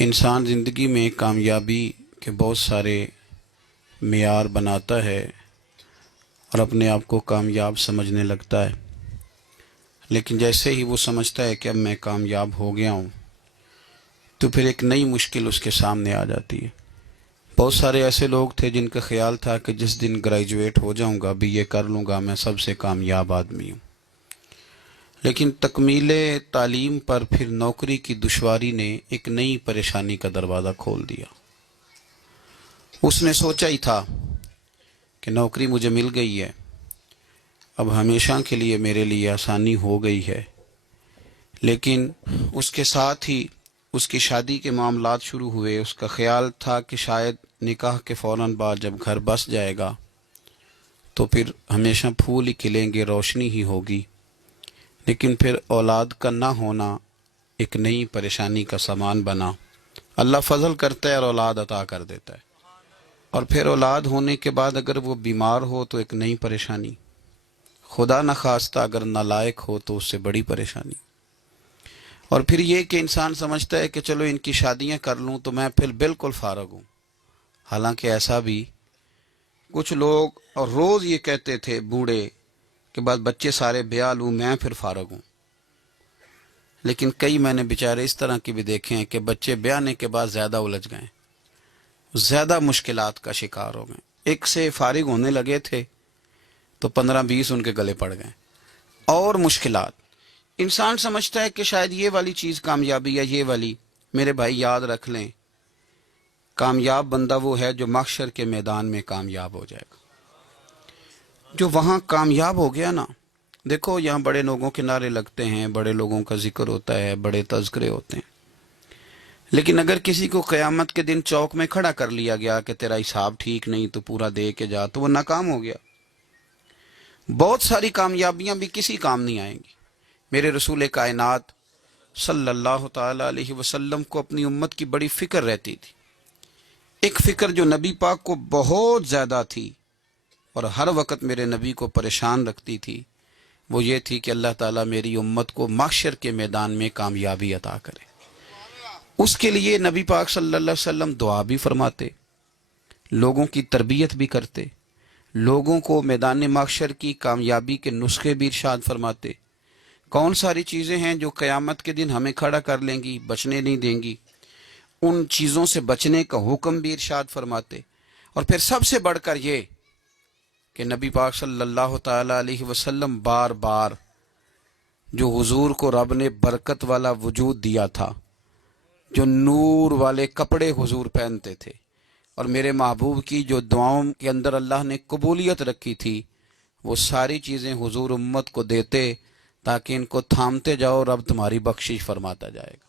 انسان زندگی میں کامیابی کے بہت سارے معیار بناتا ہے اور اپنے آپ کو کامیاب سمجھنے لگتا ہے، لیکن جیسے ہی وہ سمجھتا ہے کہ اب میں کامیاب ہو گیا ہوں تو پھر ایک نئی مشکل اس کے سامنے آ جاتی ہے۔ بہت سارے ایسے لوگ تھے جن کا خیال تھا کہ جس دن گریجویٹ ہو جاؤں گا بھی یہ کر لوں گا میں سب سے کامیاب آدمی ہوں، لیکن تکمیل تعلیم پر پھر نوکری کی دشواری نے ایک نئی پریشانی کا دروازہ کھول دیا۔ اس نے سوچا ہی تھا کہ نوکری مجھے مل گئی ہے، اب ہمیشہ کے لیے میرے لیے آسانی ہو گئی ہے، لیکن اس کے ساتھ ہی اس کی شادی کے معاملات شروع ہوئے۔ اس کا خیال تھا کہ شاید نکاح کے فوراً بعد جب گھر بس جائے گا تو پھر ہمیشہ پھول ہی کھلیں گے، روشنی ہی ہوگی، لیکن پھر اولاد کا نہ ہونا ایک نئی پریشانی کا سامان بنا۔ اللہ فضل کرتا ہے اور اولاد عطا کر دیتا ہے، اور پھر اولاد ہونے کے بعد اگر وہ بیمار ہو تو ایک نئی پریشانی، خدا نخواستہ اگر نالائق ہو تو اس سے بڑی پریشانی، اور پھر یہ کہ انسان سمجھتا ہے کہ چلو ان کی شادیاں کر لوں تو میں پھر بالکل فارغ ہوں۔ حالانکہ ایسا بھی کچھ لوگ اور روز یہ کہتے تھے بوڑھے کہ بعد بچے سارے بیاہ لوں میں پھر فارغ ہوں، لیکن کئی میں نے بیچارے اس طرح کے بھی دیکھے ہیں کہ بچے بیانے کے بعد زیادہ الجھ گئے، زیادہ مشکلات کا شکار ہو گئے۔ ایک سے فارغ ہونے لگے تھے تو 15-20 ان کے گلے پڑ گئے اور مشکلات۔ انسان سمجھتا ہے کہ شاید یہ والی چیز کامیابی ہے، یہ والی۔ میرے بھائی یاد رکھ لیں، کامیاب بندہ وہ ہے جو محشر کے میدان میں کامیاب ہو جائے گا۔ جو وہاں کامیاب ہو گیا نا، دیکھو یہاں بڑے لوگوں کے نعرے لگتے ہیں، بڑے لوگوں کا ذکر ہوتا ہے، بڑے تذکرے ہوتے ہیں، لیکن اگر کسی کو قیامت کے دن چوک میں کھڑا کر لیا گیا کہ تیرا حساب ٹھیک نہیں تو پورا دے کے جا، تو وہ ناکام ہو گیا۔ بہت ساری کامیابیاں بھی کسی کام نہیں آئیں گی۔ میرے رسول کائنات صلی اللہ تعالی علیہ وسلم کو اپنی امت کی بڑی فکر رہتی تھی۔ ایک فکر جو نبی پاک کو بہت زیادہ تھی اور ہر وقت میرے نبی کو پریشان رکھتی تھی، وہ یہ تھی کہ اللہ تعالیٰ میری امت کو محشر کے میدان میں کامیابی عطا کرے۔ اس کے لیے نبی پاک صلی اللہ علیہ وسلم دعا بھی فرماتے، لوگوں کی تربیت بھی کرتے، لوگوں کو میدان محشر کی کامیابی کے نسخے بھی ارشاد فرماتے۔ کون ساری چیزیں ہیں جو قیامت کے دن ہمیں کھڑا کر لیں گی، بچنے نہیں دیں گی، ان چیزوں سے بچنے کا حکم بھی ارشاد فرماتے۔ اور پھر سب سے بڑھ کر یہ کہ نبی پاک صلی اللہ تعالی علیہ وسلم بار بار جو حضور کو رب نے برکت والا وجود دیا تھا، جو نور والے کپڑے حضور پہنتے تھے، اور میرے محبوب کی جو دعاؤں کے اندر اللہ نے قبولیت رکھی تھی، وہ ساری چیزیں حضور امت کو دیتے تاکہ ان کو تھامتے جاؤ، رب تمہاری بخشش فرماتا جائے گا۔